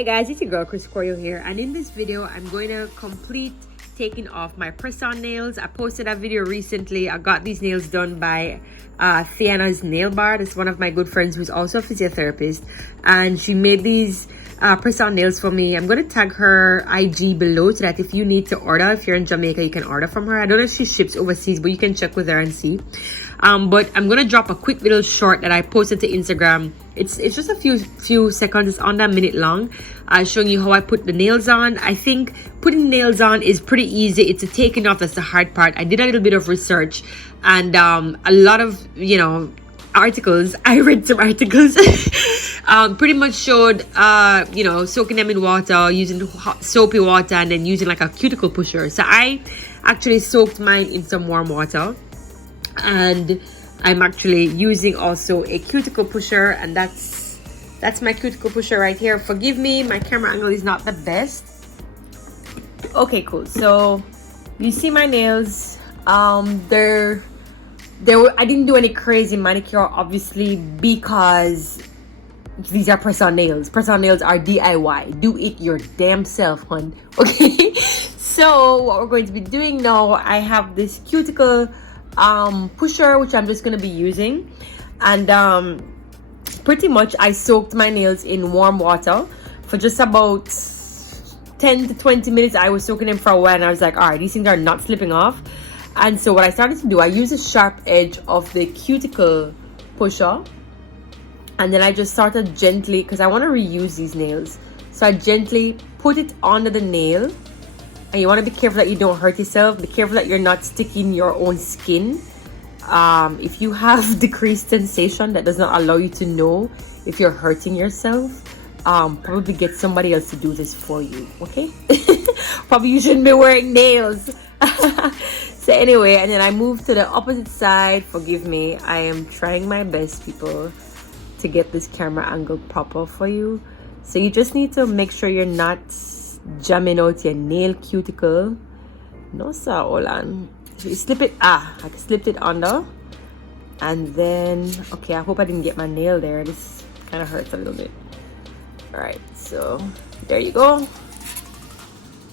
Hey guys, it's your girl Chris here, and in this video I'm going to complete taking off my press-on nails. I posted a video recently. I got these nails done by Theana's Nail Bar. That's one of my good friends who's also a physiotherapist, and she made these press-on nails for me. I'm going to tag her IG below so that if you need to order, if you're in Jamaica, you can order from her. I don't know if she ships overseas, but you can check with her and see. But I'm gonna drop a quick little short that I posted to Instagram. It's just a few seconds. It's under a minute long, showing you how I put the nails on. I think putting nails on is pretty easy. It's the taking off that's the hard part. I did a little bit of research, and a lot of articles. I read some articles. Pretty much showed soaking them in water, using hot, soapy water, and then using like a cuticle pusher. So I actually soaked mine in some warm water, and I'm actually using also a cuticle pusher, and that's my cuticle pusher right here. Forgive me, my camera angle is not the best. Okay, cool. So you see my nails. I didn't do any crazy manicure, obviously, because these are press-on nails. Press-on nails are DIY. Do it your damn self, hun. Okay. So what we're going to be doing now, I have this cuticle pusher which I'm just going to be using, and pretty much I soaked my nails in warm water for just about 10 to 20 minutes. I was soaking them for a while, and I was like, all right, these things are not slipping off. And so what I started to do, I use the sharp edge of the cuticle pusher, and then I just started gently, because I want to reuse these nails, so I gently put it under the nail. And you want to be careful that you don't hurt yourself. Be careful that you're not sticking your own skin. If you have decreased sensation, that does not allow you to know if you're hurting yourself, probably get somebody else to do this for you, okay? Probably you shouldn't be wearing nails. So anyway, and then I moved to the opposite side. Forgive me. I am trying my best, people, to get this camera angle proper for you. So you just need to make sure you're not jamming out your nail cuticle. No sir, hold on. So you slip it, I slipped it under, and then okay, I hope I didn't get my nail there. This kind of hurts a little bit. All right, so there you go,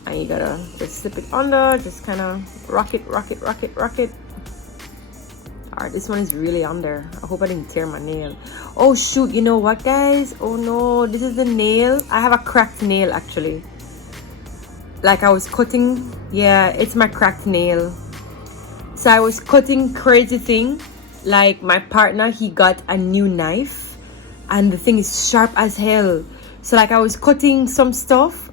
and you gotta just slip it under, just kind of rock it. All right, this one is really under. I hope I didn't tear my nail. Oh shoot, you know what guys, oh no, this is the nail. I have a cracked nail actually. Like I was cutting, yeah, it's my cracked nail. So I was cutting crazy thing. Like my partner, he got a new knife, and the thing is sharp as hell. So like I was cutting some stuff,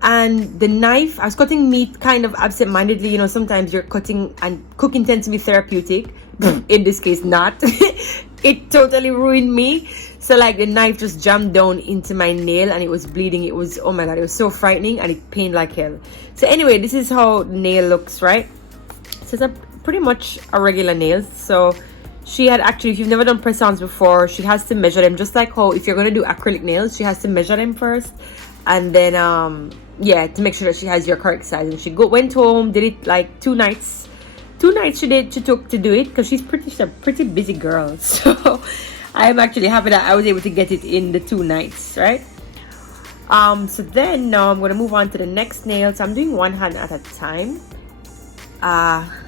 and the knife, I was cutting meat kind of absent-mindedly. Sometimes you're cutting, and cooking tends to be therapeutic. In this case, not. It totally ruined me. So like the knife just jammed down into my nail, and it was bleeding. It was, oh my god, it was so frightening, and it pained like hell. So anyway, this is how the nail looks, right? So it's pretty much a regular nail. So she had actually, if you've never done press-ons before, she has to measure them, just like how if you're going to do acrylic nails, she has to measure them first, and then yeah, to make sure that she has your correct size. And she went home, did it like 2 nights. 2 nights she took to do it, because she's a pretty busy girl. So I'm actually happy that I was able to get it in the 2 nights, right? So then now I'm going to move on to the next nail. So I'm doing one hand at a time.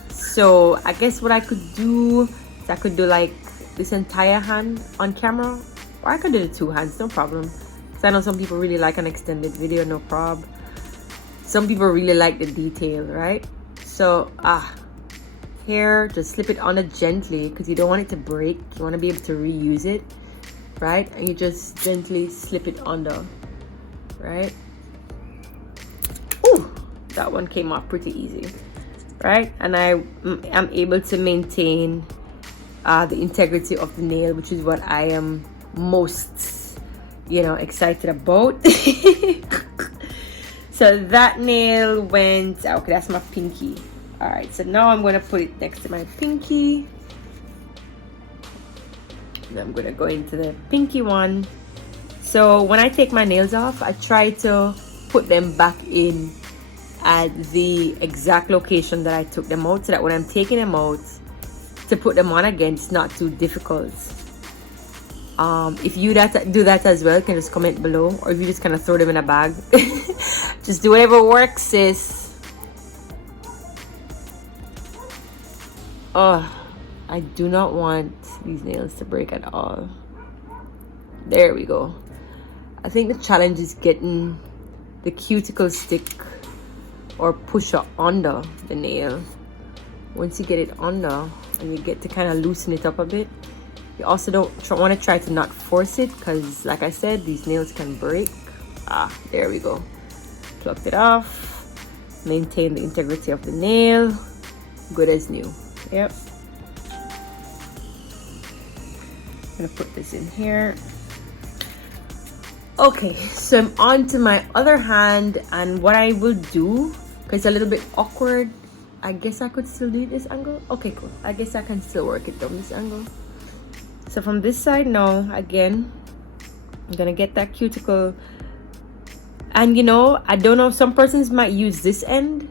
So I guess what I could do is I could do like this entire hand on camera, or I could do the 2 hands, no problem. Because I know some people really like an extended video, no problem. Some people really like the detail, right? So here, just slip it on it gently, because you don't want it to break. You want to be able to reuse it, right? And you just gently slip it under, right? Ooh, that one came off pretty easy, right? And I am able to maintain the integrity of the nail, which is what I am most excited about. So that nail went, okay, that's my pinky. All right, so now I'm going to put it next to my pinky. And I'm going to go into the pinky one. So when I take my nails off, I try to put them back in at the exact location that I took them out, so that when I'm taking them out to put them on again, it's not too difficult. If you do that as well, you can just comment below, or if you just kind of throw them in a bag. Just do whatever works, sis. Oh, I do not want these nails to break at all. There we go. I think the challenge is getting the cuticle stick or pusher under the nail. Once you get it under and you get to kind of loosen it up a bit, you also don't want to try to not force it, because like I said, these nails can break. There we go. Plucked it off. Maintain the integrity of the nail. Good as new. Yep. I'm gonna put this in here. Okay, so I'm on to my other hand, and what I will do, because it's a little bit awkward, I guess I could still do it this angle. Okay, cool. I guess I can still work it from this angle. So from this side now, again, I'm gonna get that cuticle. And you know, I don't know, some persons might use this end,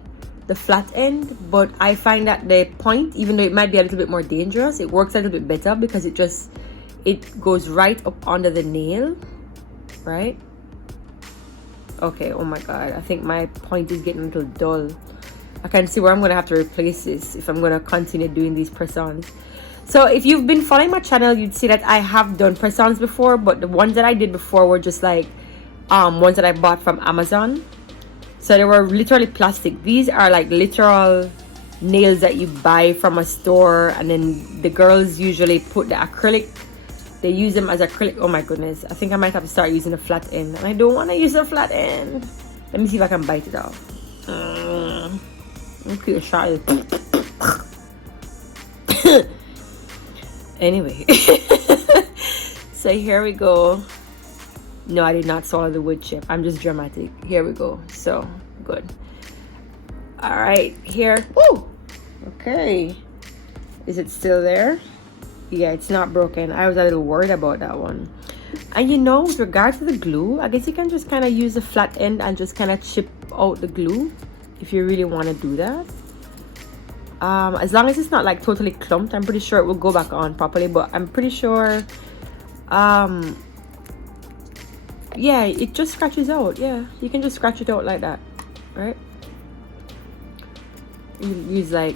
the flat end, but I find that the point, even though it might be a little bit more dangerous, it works a little bit better because it goes right up under the nail, right? Okay, oh my god, I think my point is getting a little dull. I can see where I'm gonna have to replace this if I'm gonna continue doing these press-ons. So if you've been following my channel, you'd see that I have done press-ons before, but the ones that I did before were just like ones that I bought from Amazon. So they were literally plastic. These are like literal nails that you buy from a store, and then the girls usually put the acrylic. They use them as acrylic. Oh my goodness, I think I might have to start using a flat end, and I don't want to use a flat end. Let me see if I can bite it off. Okay, shy. Anyway, so here we go. No, I did not swallow the wood chip. I'm just dramatic. Here we go. So good. All right, here. Woo! Okay, is it still there? Yeah, it's not broken. I was a little worried about that one. And you know, with regard to the glue, I guess you can just kind of use the flat end and just kind of chip out the glue if you really want to do that. As long as it's not like totally clumped, I'm pretty sure it will go back on properly. But I'm pretty sure yeah, it just scratches out. Yeah, you can just scratch it out like that, right? You use like,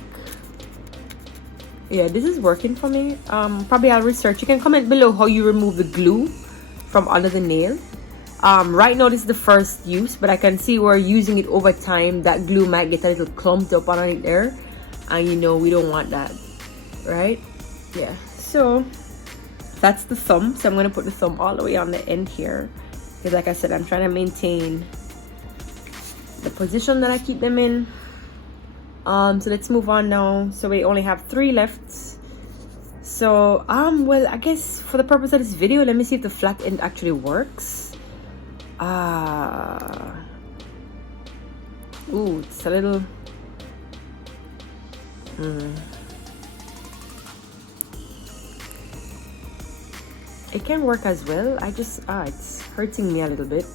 yeah, this is working for me. Probably I'll research. You can comment below how you remove the glue from under the nail. Right now this is the first use, but I can see where using it over time, that glue might get a little clumped up underneath there, and you know, we don't want that, right? Yeah, so that's the thumb. So I'm going to put the thumb all the way on the end here, because like I said, I'm trying to maintain the position that I keep them in. So let's move on now. So we only have 3 left. So well, I guess for the purpose of this video, let me see if the flat end actually works. Ooh, it's a little it can work as well. I just it's hurting me a little bit.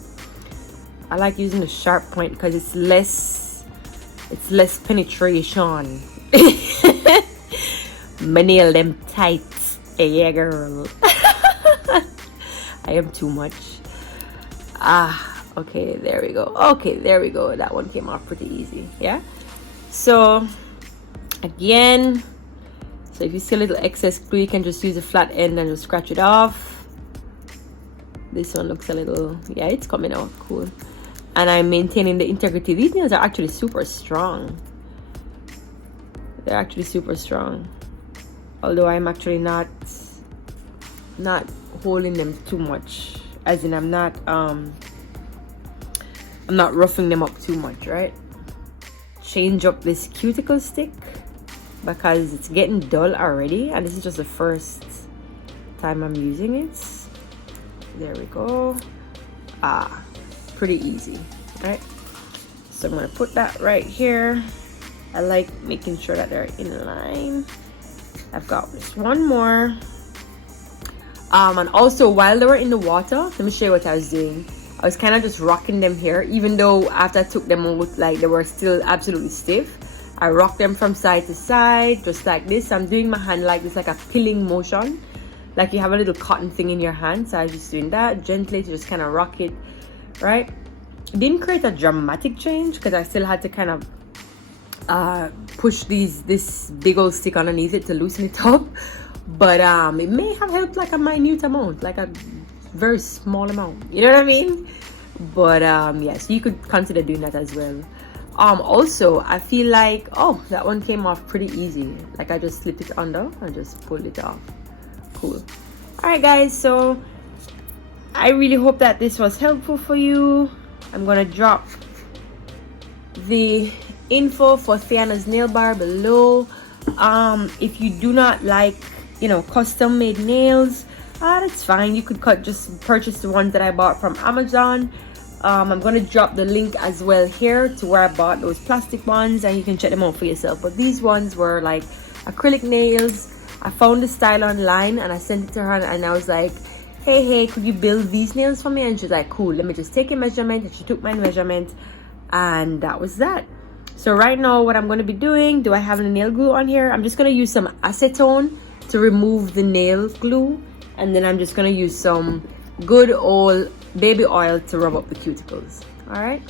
I like using the sharp point because it's less penetration. My nail them tight. Yeah, girl. I am too much. Okay, there we go. Okay, there we go. That one came off pretty easy. Yeah. So again, so if you see a little excess glue, you can just use a flat end and just scratch it off. This one looks a little, yeah, it's coming out cool. And I'm maintaining the integrity. These nails are actually super strong. They're actually super strong. Although I'm actually not holding them too much. As in, I'm not roughing them up too much, right? Change up this cuticle stick because it's getting dull already, and this is just the first time I'm using it. There we go. Pretty easy, right? So I'm gonna put that right here. I like making sure that they're in line. I've got just one more. And also, while they were in the water, let me show you what I was doing. I was kind of just rocking them here, even though after I took them out, like they were still absolutely stiff. I rocked them from side to side, just like this. I'm doing my hand like this, like a pilling motion, like you have a little cotton thing in your hand. So I was just doing that gently to just kind of rock it, right? It didn't create a dramatic change because I still had to kind of push this big old stick underneath it to loosen it up, but it may have helped like a minute amount, like a very small amount, you know what I mean? But yes, you could consider doing that as well. Also I feel like, oh, that one came off pretty easy. Like I just slipped it under and just pulled it off. Cool. All right guys, so I really hope that this was helpful for you. I'm gonna drop the info for Theana's nail bar below. If you do not like, you know, custom made nails, that's fine. You could just purchase the ones that I bought from Amazon. I'm gonna drop the link as well here to where I bought those plastic ones, and you can check them out for yourself. But these ones were like acrylic nails. I found the style online and I sent it to her, and I was like, hey, could you build these nails for me? And she's like, cool, let me just take a measurement. And she took my measurement, and that was that. So right now what I'm going to be doing, do I have the nail glue on here? I'm just going to use some acetone to remove the nail glue, and then I'm just going to use some good old baby oil to rub up the cuticles. All right.